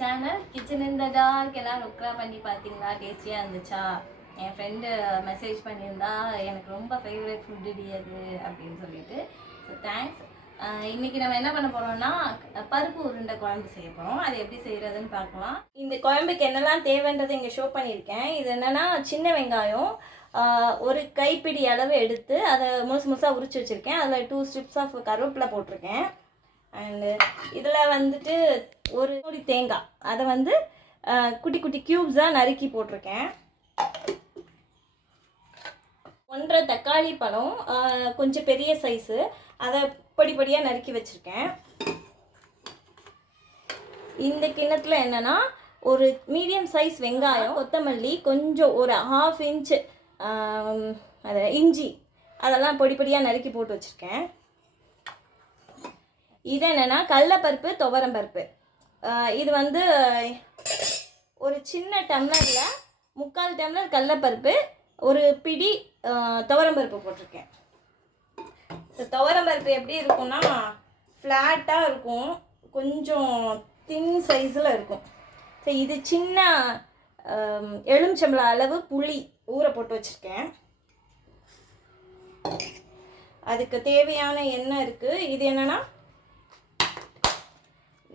Channel kitchen in the dark. எல்லாரும் உட்கா பண்ணி பார்த்தீங்களா? டேஸ்டியாக இருந்துச்சா? என் ஃப்ரெண்டு மெசேஜ் பண்ணியிருந்தா எனக்கு ரொம்ப ஃபேவரட் ஃபுட்டு அது அப்படின்னு சொல்லிட்டு. So thanks. இன்றைக்கி நம்ம என்ன பண்ண போகிறோம்னா பருப்பு உருண்டை குழம்பு செய்ய போகிறோம். அது எப்படி செய்கிறதுன்னு பார்க்கலாம். இந்த குழம்புக்கு என்னெல்லாம் தேவைன்றதை இங்கே ஷோ பண்ணியிருக்கேன். இது என்னென்னா சின்ன வெங்காயம் ஒரு கைப்பிடி அளவு எடுத்து அதை முழுசாக உரிச்சு வச்சுருக்கேன். அதில் 2 ஸ்ட்ரிப்ஸ் ஆஃப் கருவேப்பிலை போட்டிருக்கேன். அண்டு இதில் வந்துட்டு ஒரு மூடி தேங்காய் அதை குட்டி குட்டி க்யூப்ஸாக நறுக்கி போட்டிருக்கேன். 1.5 தக்காளி பழம் கொஞ்சம் பெரிய சைஸு அதை பொடியாக நறுக்கி வச்சுருக்கேன். இந்த கிண்ணத்தில் என்னென்னா ஒரு மீடியம் சைஸ் வெங்காயம், கொத்தமல்லி, கொஞ்சம் ஒரு 1/2 இன்ச்சு அது இஞ்சி அதெல்லாம் பொடியாக நறுக்கி போட்டு வச்சுருக்கேன். இது என்னென்னா கடலைப்பருப்பு, துவரம்பருப்பு. இது ஒரு சின்ன டம்ளரில் 3/4 டம்ளர் கடலைப்பருப்பு, ஒரு பிடி துவரம்பருப்பு போட்டிருக்கேன். துவரம்பருப்பு எப்படி இருக்கும்னா ஃப்ளாட்டாக இருக்கும், கொஞ்சம் தின் சைஸில் இருக்கும். ஸோ இது சின்ன எலுமிச்சம்பழம் அளவு புளி ஊற போட்டு வச்சுருக்கேன். அதுக்கு தேவையான எண்ணெய் இருக்குது. இது என்னென்னா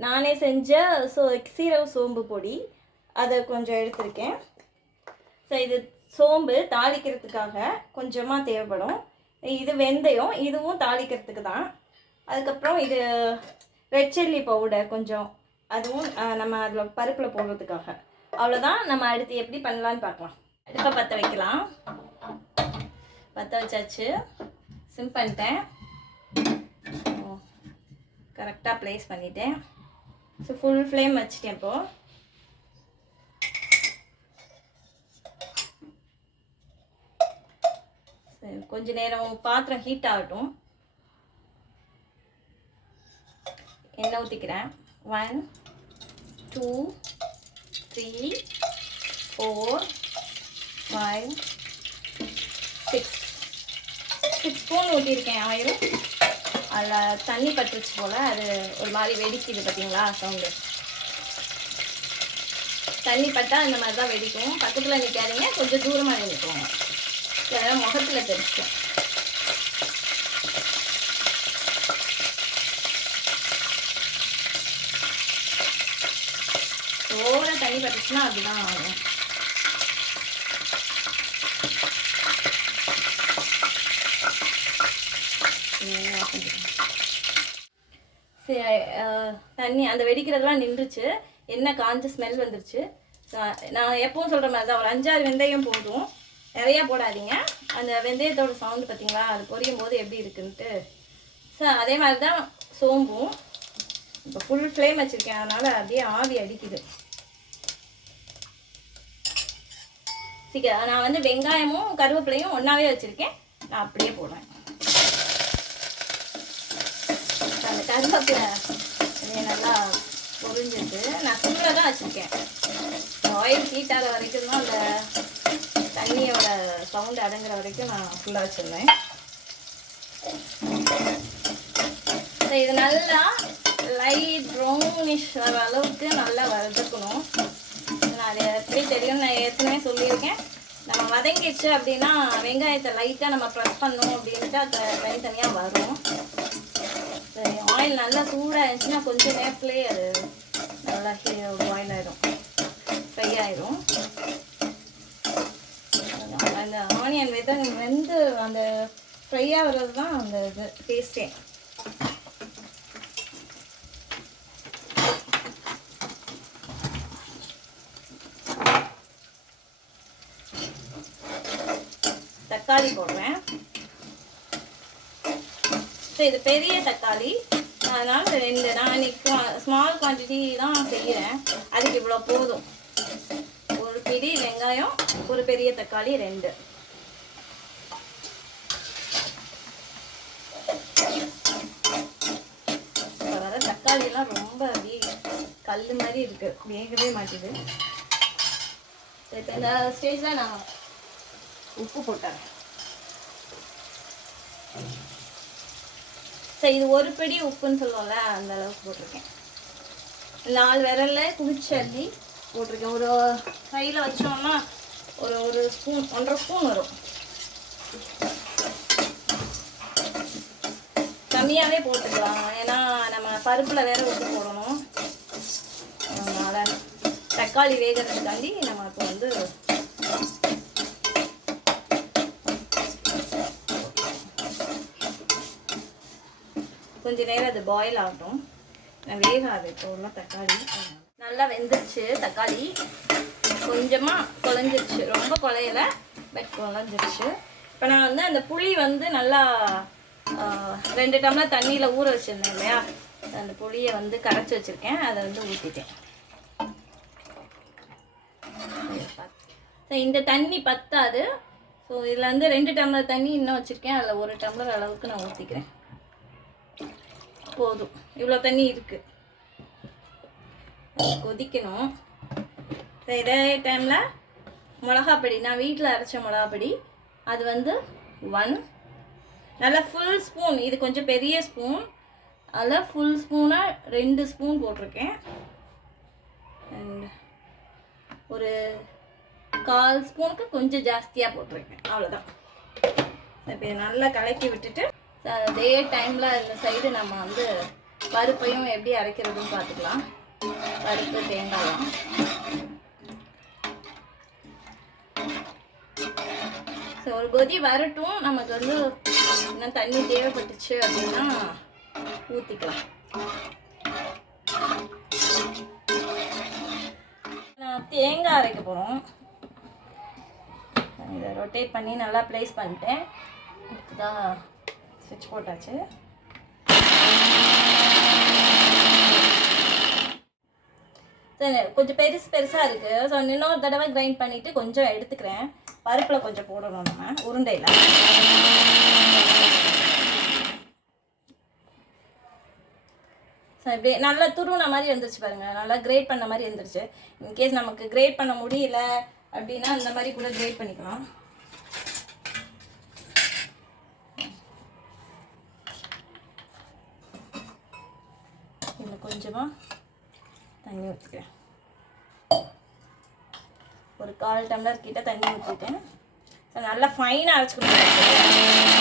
நானே செஞ்ச சீரக சோம்பு பொடி, அதை கொஞ்சம் எடுத்திருக்கேன். ஸோ இது சோம்பு தாளிக்கிறதுக்காக கொஞ்சமாக தேவைப்படும். இது வெந்தயம், இதுவும் தாளிக்கிறதுக்கு தான். அதுக்கப்புறம் இது ரெட் சில்லி பவுடர் கொஞ்சம், அதுவும் நம்ம அதில் பருப்பில் போடுறதுக்காக. அவ்வளோதான். நம்ம அடுத்து எப்படி பண்ணலான்னு பார்க்கலாம். அடுப்பை பற்ற வைக்கலாம். பற்ற வச்சாச்சு. சிம் பண்ணிட்டேன். கரெக்டாக ப்ளேஸ் பண்ணிட்டேன். ஸோ ஃபுல் ஃப்ளேம் வச்சுட்டேன். இப்போது சரி, கொஞ்ச நேரம் பாத்திரம் ஹீட் ஆகட்டும். எண்ணெய் ஊற்றிக்கிறேன். 1 2 3 4 5 6 ஸ்பூன் ஊற்றிருக்கேன் ஆயில். அதில் தண்ணி பட்டுருச்சு போல், அது ஒரு மாதிரி வெடிக்குது பார்த்தீங்களா சவுண்டு. தண்ணி பட்டால் இந்த மாதிரி தான் வெடிக்கும். பக்கத்தில் நிற்காதீங்க, கொஞ்சம் தூரமாக நிற்குவோங்க. இதெல்லாம் முகத்தில் தெரிச்சிட்டேன். ஓவராக தண்ணி பட்டுச்சுன்னா அப்படிதான் ஆகும். தண்ணி அந்த வெடிக்கிறதுலாம் நின்றுச்சு. எண்ணெய் காஞ்ச ஸ்மெல் வந்துருச்சு. நான் எப்பவும் சொல்கிற மாதிரி தான், ஒரு 5-6 வெந்தயம் போதும், நிறையா போடாதீங்க. அந்த வெந்தயத்தோட சவுண்டு பார்த்தீங்களா, அது பொரியும் போது எப்படி இருக்குன்ட்டு. ஸோ அதே மாதிரி தான் சோம்பும். இப்போ ஃபுல் ஃப்ளேம் வச்சுருக்கேன், அதனால் அப்படியே ஆவி அடிக்குது. சீக்கிரம் நான் வெங்காயமும் கருவேப்பிலையும் ஒன்றாவே வச்சுருக்கேன். நான் அப்படியே போடுறேன். அந்த கருவேப்பிலை நல்லா பொரிஞ்சிட்டு நான் சூடாக தான் வச்சுருக்கேன். ஆயில் ஹீட் ஆகிற வரைக்கும் தான், அந்த தண்ணியோட சவுண்டு அடங்குற வரைக்கும் நான் ஃபுல்லாக வச்சுருந்தேன். இது நல்லா லைட் ப்ரௌனிஷ் வர அளவுக்கு நல்லா வதக்கணும். நான் அது எப்படி தெரியும், நான் ஏற்கனவே சொல்லியிருக்கேன். நம்ம வதங்கிடுச்சு அப்படின்னா வெங்காயத்தை லைட்டாக நம்ம ப்ரெஸ் பண்ணோம் அப்படின்ட்டு அது தனித்தனியாக வரும். சரி, ஆயில் நல்லா சூடாக இருந்துச்சுன்னா கொஞ்சம் நேரத்துலேயே அது நல்லா பாயில் ஆகிடும், ஃப்ரை ஆகிடும். அந்த ஆனியன் வெந்து அந்த ஃப்ரை ஆகிறது தான் அந்த இது டேஸ்ட்டே. தக்காளி போடுறேன். ஸோ இது பெரிய தக்காளி, அதனால் நான் இன்னைக்கு ஸ்மால் குவான்டிட்டி தான் செய்கிறேன். அதுக்கு இவ்வளோ போதும். ஒரு பிடி வெங்காயம், ஒரு பெரிய தக்காளி 2. அதாவது தக்காளியெல்லாம் ரொம்ப அப்படியே கல் மாதிரி இருக்குது, வேகவே மாட்டேது. இப்போ இந்த ஸ்டேஜில் நான் உப்பு போட்டேன். சரி, இது ஒரு பிடி உப்புன்னு சொல்லுவோம்ல, அந்த அளவுக்கு போட்டிருக்கேன். 4 விரலில் குளிச்சல்லி போட்டிருக்கேன். ஒரு கையில் வச்சோம்னா ஒரு ஸ்பூன் 1.5 ஸ்பூன் வரும். கம்மியாகவே போட்டுக்கலாம், ஏன்னா நம்ம பருப்பில் வேறு உப்பு போடணும். அதனால் தக்காளி வேகிறதுக்காண்டி நமக்கு வந்து கொஞ்சம் நேரம் அது பாயில் ஆகட்டும். வேகாது இப்போ உள்ள தக்காளி. நல்லா வெந்துருச்சு தக்காளி, கொஞ்சமாக குழஞ்சிருச்சு, ரொம்ப குழையலை, பட் குழஞ்சிருச்சு. இப்போ நான் வந்து அந்த புளி வந்து நல்லா 2 டம்ளர் தண்ணியில் ஊற வச்சுருந்தேன் இல்லையா, அந்த புளியை வந்து கரைச்சி வச்சுருக்கேன், அதை வந்து ஊற்றிட்டேன். இந்த தண்ணி பத்தாது. ஸோ இதில் வந்து 2 டம்ளர் தண்ணி இன்னும் வச்சுருக்கேன், அதில் 1 டம்ளர் அளவுக்கு நான் ஊற்றிக்கிறேன். போதும், இவ்வளோ தண்ணி இருக்குது, கொதிக்கணும். இதே டைமில் மிளகாப்பொடி, நான் வீட்டில் அரைச்ச மிளகாப்பொடி, அது வந்து 1 நல்லா ஃபுல் ஸ்பூன், இது கொஞ்சம் பெரிய ஸ்பூன், அதில் ஃபுல் ஸ்பூனாக 2 ஸ்பூன் போட்டிருக்கேன். அண்ட் ஒரு 1/4 ஸ்பூனுக்கு கொஞ்சம் ஜாஸ்தியாக போட்டிருக்கேன், அவ்வளோதான். இப்போ நல்லா கலக்கி விட்டுட்டு அதே டைமில் இந்த சைடு நம்ம வந்து பருப்பையும் எப்படி அரைக்கிறதுன்னு பார்த்துக்கலாம். பருப்பு தேங்காயும் ஸோ ஒரு கொதி வரட்டும். நமக்கு வந்து இன்னும் தண்ணி தேவைப்பட்டுச்சு அப்படின்னா ஊற்றிக்கலாம். நான் தேங்காய் அரைக்க போகிறோம். இதை ரொட்டேட் பண்ணி நல்லா ப்ளேஸ் பண்ணிட்டேன். இதுதான் ஸ்விட்ச் போட்டாச்சு. கொஞ்சம் பெருசாக இருக்குது. ஸோ இன்னொரு தடவை கிரைண்ட் பண்ணிவிட்டு கொஞ்சம் எடுத்துக்கிறேன். பருப்பில் கொஞ்சம் போடணும் நம்ம உருண்டையில். ஸோ இப்படி நல்லா துருவின மாதிரி வந்துருச்சு பாருங்கள், நல்லா கிரேட் பண்ண மாதிரி வந்துருச்சு. இன்கேஸ் நமக்கு கிரேட் பண்ண முடியல அப்படின்னா இந்த மாதிரி கூட கிரேட் பண்ணிக்கலாம். இதில் கொஞ்சமாக தண்ணி ஊற்றிக்கிறேன். ஒரு 1/4 டம்ளர் கிட்ட தண்ணி ஊற்றிட்டேன். ஸோ நல்லா ஃபைனாக அரைச்சிக்கணும்.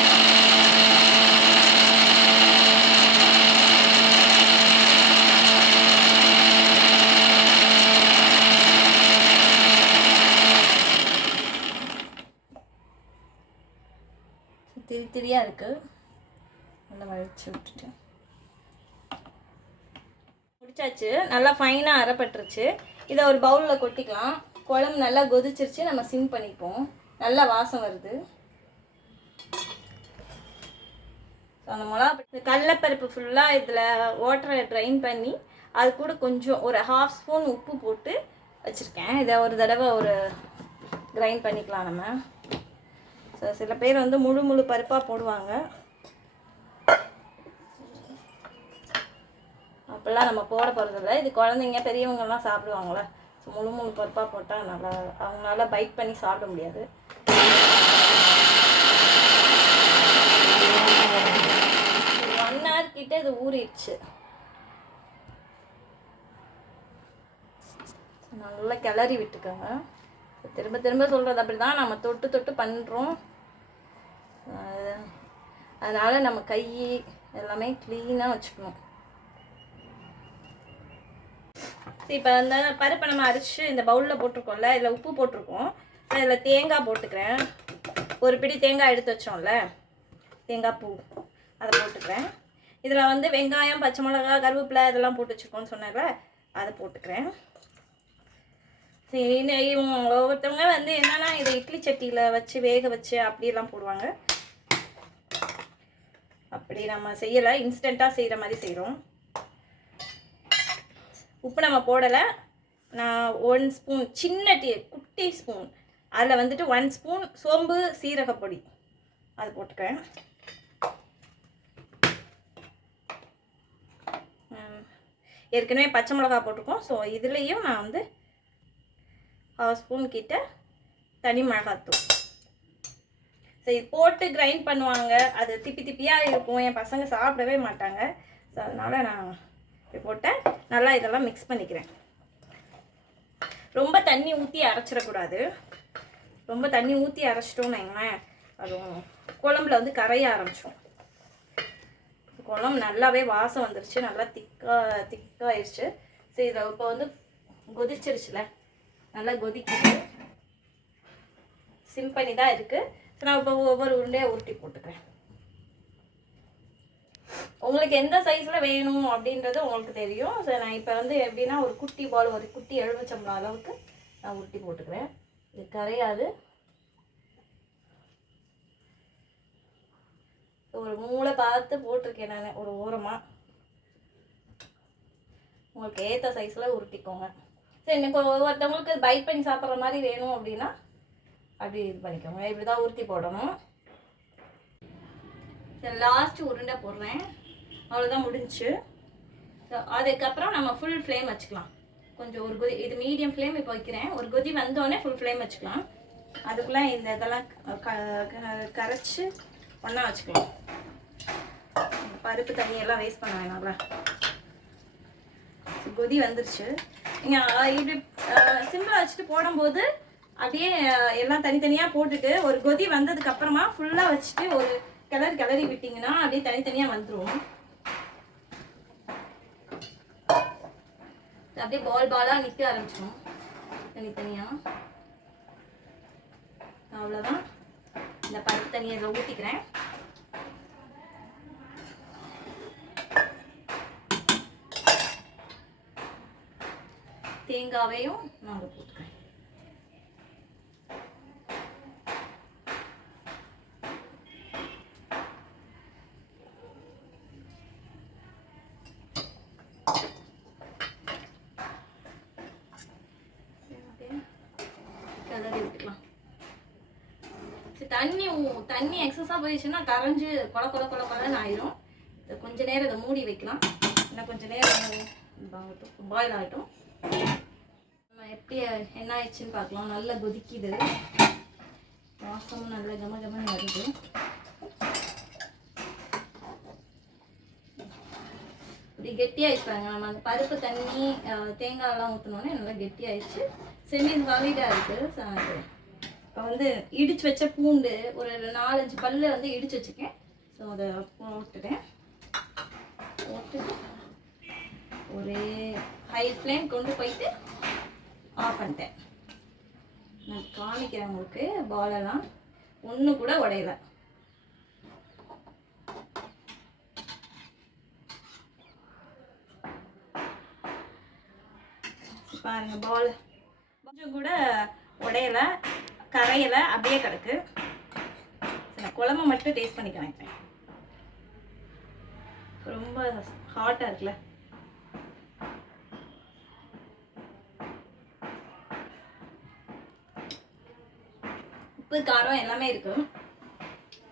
திரியாக இருக்குது, நல்லா வழிச்சு விட்டுட்டேன். முடிச்சாச்சு, நல்லா ஃபைனாக அரைப்பட்டுருச்சு. இதை ஒரு பவுலில் கொட்டிக்கலாம். குழம்பு நல்லா கொதிச்சிருச்சு, நம்ம சிம் பண்ணிப்போம். நல்லா வாசம் வருது. ஸோ அந்த மிளகா கடலைப்பருப்பு ஃபுல்லாக இதில் வாட்டரை ட்ரைன் பண்ணி அது கூட கொஞ்சம் ஒரு 1/2 ஸ்பூன் உப்பு போட்டு வச்சுருக்கேன். இதை ஒரு தடவை கிரைண்ட் பண்ணிக்கலாம் நம்ம. ஸோ சில பேர் வந்து முழு பருப்பாக போடுவாங்க, அப்போல்லாம் நம்ம போட போகிறதில்ல. இது குழந்தைங்க பெரியவங்கெல்லாம் சாப்பிடுவாங்களே. ஸோ முழு பருப்பாக போட்டால் நல்லா அவங்களால பைட் பண்ணி சாப்பிட முடியாது. 1 hour கிட்ட இது ஊறிடுச்சு. நல்லா கிளறி விட்டுக்கோங்க. திரும்ப திரும்ப சொல்கிறது அப்படி தான், நம்ம தொட்டு பண்ணுறோம். அதனால் நம்ம கை எல்லாமே க்ளீனாக வச்சுக்கணும். இப்போ அந்த பருப்பை நம்ம அரைச்சி இந்த பவுலில் போட்டிருக்கோம்ல, இதில் உப்பு போட்டிருக்கோம். இதில் தேங்காய் போட்டுக்கிறேன். ஒரு பிடி தேங்காய் எடுத்து வச்சோம்ல, தேங்காய் பூ, அதை போட்டுக்கிறேன். இதில் வந்து வெங்காயம், பச்சை மிளகா, கருவேப்பிலை இதெல்லாம் போட்டு வச்சுருக்கோன்னு சொன்னால அதை போட்டுக்கிறேன். சரி, ஒவ்வொருத்தவங்க வந்து என்னென்னா இதை இட்லி சட்டியில் வச்சு வேக வச்சு அப்படியெல்லாம் போடுவாங்க. அப்படி நம்ம செய்யலை, இன்ஸ்டண்ட்டாக செய்கிற மாதிரி செய்கிறோம். உப்பு நம்ம போடலை. நான் 1 ஸ்பூன் சின்ன குட்டி ஸ்பூன், அதில் வந்துட்டு 1 ஸ்பூன் சோம்பு சீரகப்பொடி அது போட்டுக்கிறேன். ஏற்கனவே பச்சை மிளகா போட்டிருக்கோம். ஸோ இதுலேயும் நான் வந்து 1/2 ஸ்பூன் கிட்ட தனி மிளகாத்தூள். ஸோ இது போட்டு கிரைண்ட் பண்ணுவாங்க, அது திப்பியாக இருக்கும். என் பசங்க சாப்பிடவே மாட்டாங்க. ஸோ அதனால் நான் இப்படி போட்டேன். நல்லா இதெல்லாம் மிக்ஸ் பண்ணிக்கிறேன். ரொம்ப தண்ணி ஊற்றி அரைச்சிடக்கூடாது. ரொம்ப தண்ணி ஊற்றி அரைச்சிட்டோன்னு வைங்களேன், அதுவும் குழம்புல வந்து கரைய ஆரம்பிச்சிடும். குழம்பு நல்லாவே வாசம் வந்துருச்சு, நல்லா திக்காகிடுச்சு. சரி, இதில் இப்போ வந்து கொதிச்சிருச்சுல, நல்லா கொதிக்குது. சிம் பண்ணி தான் இருக்குது. ஸோ நான் இப்போ ஒவ்வொரு உருண்டையாக உருட்டி போட்டுக்கிறேன். உங்களுக்கு எந்த சைஸில் வேணும் அப்படின்றது உங்களுக்கு தெரியும். ஸோ நான் இப்போ வந்து எப்படின்னா ஒரு குட்டி பால், ஒரு குட்டி எலுமிச்சம்பழம் அளவுக்கு நான் உருட்டி போட்டுக்கிறேன். இது கரையாது. ஒரு மூளை பார்த்து போட்டிருக்கேன் நான், ஒரு ஓரமாக. உங்களுக்கு ஏற்ற சைஸில் உருட்டிக்கோங்க. சரி, எனக்கு ஒவ்வொருத்தவங்களுக்கு பைட் பண்ணி சாப்பிட்ற மாதிரி வேணும் அப்படின்னா அப்படி இது பண்ணிக்கோங்க. இப்படி தான் உருட்டி போடணும். சரி, லாஸ்ட்டு உருண்டை போடுறேன். அவ்வளோதான், முடிஞ்சிச்சு. ஸோ அதுக்கப்புறம் நம்ம ஃபுல் ஃப்ளேம் வச்சுக்கலாம். கொஞ்சம் ஒரு கொதி, இது மீடியம் ஃப்ளேம் இப்போ வைக்கிறேன். ஒரு கொதி வந்தோடனே ஃபுல் ஃப்ளேம் வச்சுக்கலாம். அதுக்குள்ளே இந்த இதெல்லாம் கரைச்சி ஒன்றா வச்சுக்கலாம். பருப்பு தண்ணியெல்லாம் வேஸ்ட் பண்ண வேணாம்ல. கொதி வந்துருச்சு. நீங்கள் இப்படி சிம்மில் வச்சுட்டு போடும்போது அப்படியே எல்லாம் தனித்தனியாக போட்டுட்டு ஒரு கொதி வந்ததுக்கு அப்புறமா ஃபுல்லாக வச்சுட்டு ஒரு கிளறி விட்டிங்கன்னா அப்படியே தனித்தனியாக வந்துடும். அப்படியே பாலாக நிற்க ஆரம்பிச்சிடும் தனித்தனியாக. அவ்வளோதான். இந்த பருப்பு தண்ணியை இதில் ஊற்றிக்கிறேன். தேங்காவையும் நாங்கள் போட்டுக்கிறேன். கிளறி விட்டுக்கலாம். தண்ணி எக்ஸஸாக போயிடுச்சுன்னா கரைஞ்சி கொலன்னு ஆயிரும். கொஞ்ச நேரம் இதை மூடி வைக்கலாம். இன்னும் கொஞ்சம் நேரம் பாயில் ஆகட்டும். நம்ம எப்படி என்ன ஆயிடுச்சுன்னு பார்க்கலாம். நல்லா கொதிக்குது, வாசமும் நல்லா கமகமன்னு வருது. இப்படி கெட்டியாகிடுப்பாங்க. நம்ம அந்த பருப்பு தண்ணி தேங்காயெல்லாம் ஊற்றினோன்னே நல்லா கெட்டியாகிடுச்சு. செமி சாலிடாக இருக்குது. இப்போ வந்து இடித்து வச்ச பூண்டு ஒரு 4-5 பல்லு வந்து இடித்து வச்சுருக்கேன். ஸோ அதை போட்டுட்டு ஒரே ஹை ஃப்ளேம் கொண்டு போயிட்டு ஆஃப் பண்ணிட்டேன். நான் காமிக்கிறேன் உங்களுக்கு. பாலெல்லாம் ஒன்று கூட உடையல. பாருங்க, பால் கொஞ்சம் கூட உடையலை, கரையலை, அப்படியே கிடக்கு. நான் குழம்பு மட்டும் டேஸ்ட் பண்ணி காமிக்கிறேன். ரொம்ப ஹாட்டாக இருக்குல்ல. உப்பு காரம் எல்லாமே இருக்கு,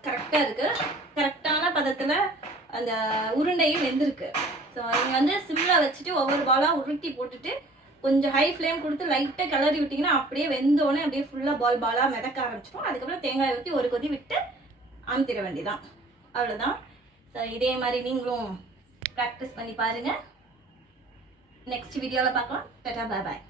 கரெக்டாக இருக்குது. கரெக்டான பதத்தில் அந்த உருண்டையும் வெந்திருக்கு. ஸோ நீங்கள் வந்து சிம்மில் வச்சுட்டு ஒவ்வொரு பாலாக உருட்டி போட்டுட்டு கொஞ்சம் ஹை ஃப்ளேம் கொடுத்து லைட்டாக கிளறி விட்டிங்கன்னா அப்படியே வெந்தோடனே அப்படியே ஃபுல்லாக பாலாக மிதக்க ஆரம்பிச்சிடும். அதுக்கப்புறம் தேங்காய் ஊற்றி ஒரு கொதி விட்டு அமுத்திட வேண்டியதான். அவ்வளோதான். ஸோ இதே மாதிரி நீங்களும் ப்ராக்டிஸ் பண்ணி பாருங்கள். நெக்ஸ்ட் வீடியோவில் பார்க்கலாம். டாடா, பாய் பாய்.